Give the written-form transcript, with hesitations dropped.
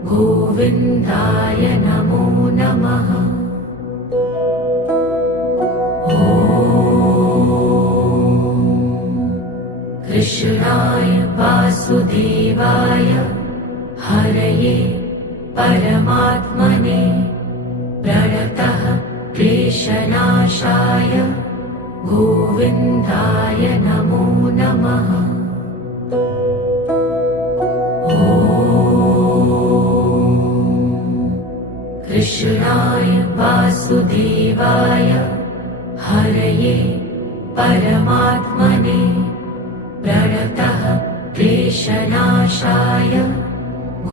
गोविन्दाय नमो नमः। कृष्णाय वासुदेवाय हरये परमात्मने प्रणतः क्लेशनाशाय गोविन्दाय नमो नमः। कृष्णाय वासुदेवाय हरये परमात्मने